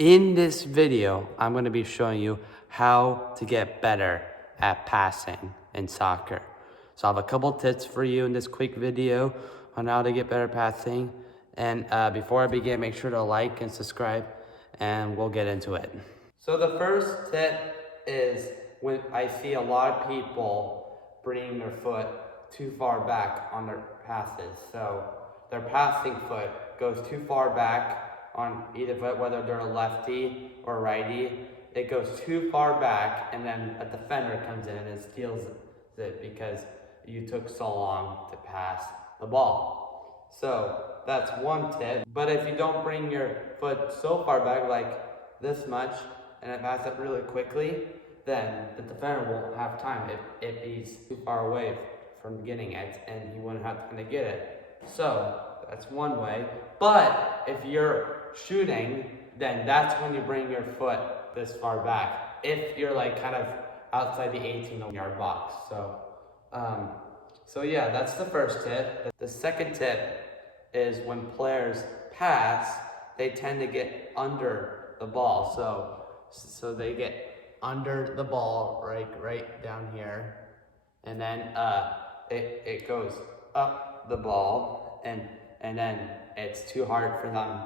In this video, I'm going to be showing you how to get better at passing in soccer. So I have a couple tips for you in this quick video on how to get better passing. And before I begin, make sure to like and subscribe, and we'll get into it. So the first tip is when I see a lot of people bringing their foot too far back on their passes. So their passing foot goes too far back on either foot, whether they're a lefty or righty. It goes too far back, and then a defender comes in and steals it because you took so long to pass the ball. So that's one tip. But if you don't bring your foot so far back, like this much, and it passes it really quickly, then the defender won't have time if he's too far away from getting it, and he wouldn't have time to get it. So that's one way. But if you're shooting, then that's when you bring your foot this far back. If you're like kind of outside the 18-yard box. So yeah, that's the first tip. The second tip is when players pass, they tend to get under the ball. So they get under the ball, right down here, and then it goes up the ball, and then it's too hard for them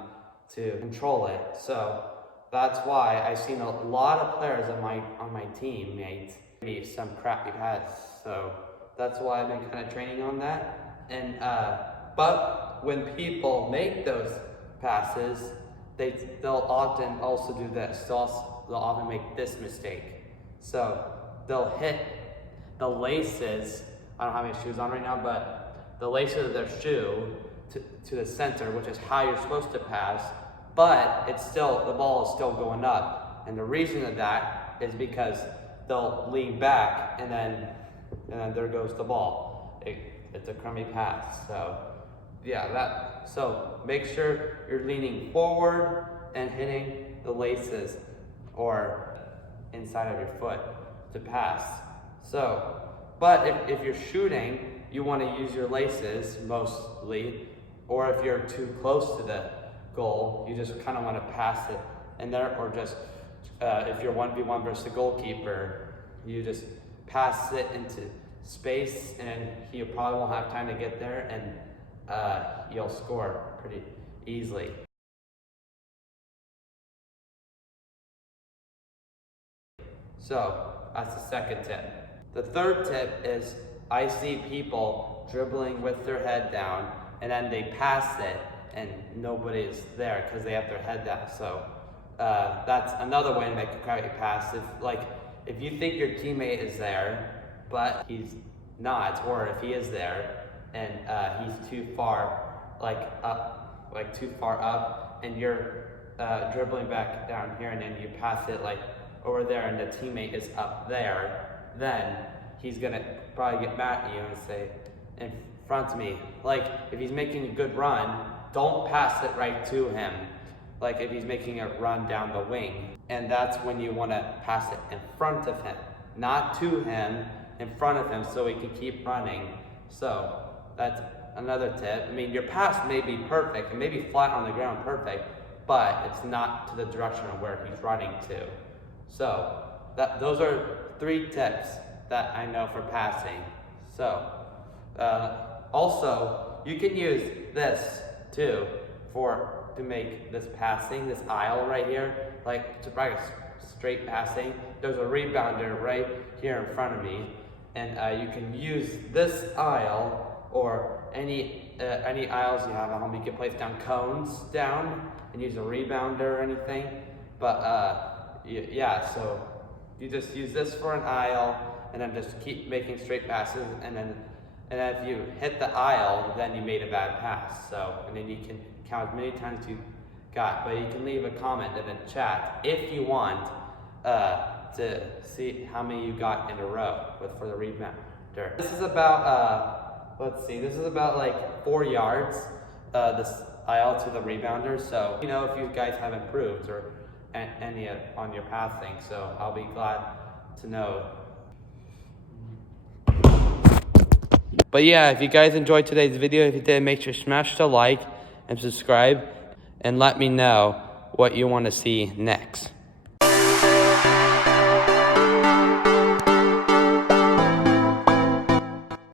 to control it. So that's why I've seen a lot of players on my teammates need some crappy pass. So that's why I've been kind of training on that. And but when people make those passes, they'll often also do this. They'll often make this mistake. So they'll hit the laces. I don't have any shoes on right now, but the laces of their shoe to the center, which is how you're supposed to pass, but the ball is still going up. And the reason of that is because they'll lean back, and then there goes the ball. It's a crummy pass. So yeah, so make sure you're leaning forward and hitting the laces or inside of your foot to pass. So, but if you're shooting, you want to use your laces mostly, or if you're too close to the goal, you just kind of want to pass it in there, or just if you're 1v1 versus the goalkeeper, you just pass it into space, and he probably won't have time to get there, and you'll score pretty easily. So that's the second tip. The third tip is I see people dribbling with their head down, and then they pass it and nobody's there because they have their head down. So that's another way to make a crappy pass. If you think your teammate is there, but he's not, or if he is there and he's too far too far up, and you're dribbling back down here, and then you pass it like over there, and the teammate is up there, then he's gonna probably get mad at you and say, in front of me. Like if he's making a good run, don't pass it right to him. Like if he's making a run down the wing, and that's when you want to pass it in front of him, not to him, in front of him, so he can keep running. So that's another tip. I mean, your pass may be perfect, it may be flat on the ground perfect, but it's not to the direction of where he's running to. So those are 3 tips that I know for passing. So also, you can use this too to make this passing, this aisle right here, like to practice straight passing. There's a rebounder right here in front of me, and you can use this aisle or any aisles you have at home. You can place down cones down and use a rebounder or anything. But yeah, so you just use this for an aisle, and then just keep making straight passes, and then if you hit the aisle, then you made a bad pass. So, and then you can count as many times as you got, but you can leave a comment in the chat if you want to see how many you got in a row for the rebounder. This is about, this is about like 4 yards, this aisle to the rebounder. So, if you guys have improved or any on your passing, so I'll be glad to know. But yeah, if you guys enjoyed today's video, if you did, make sure to smash the like and subscribe, and let me know what you want to see next.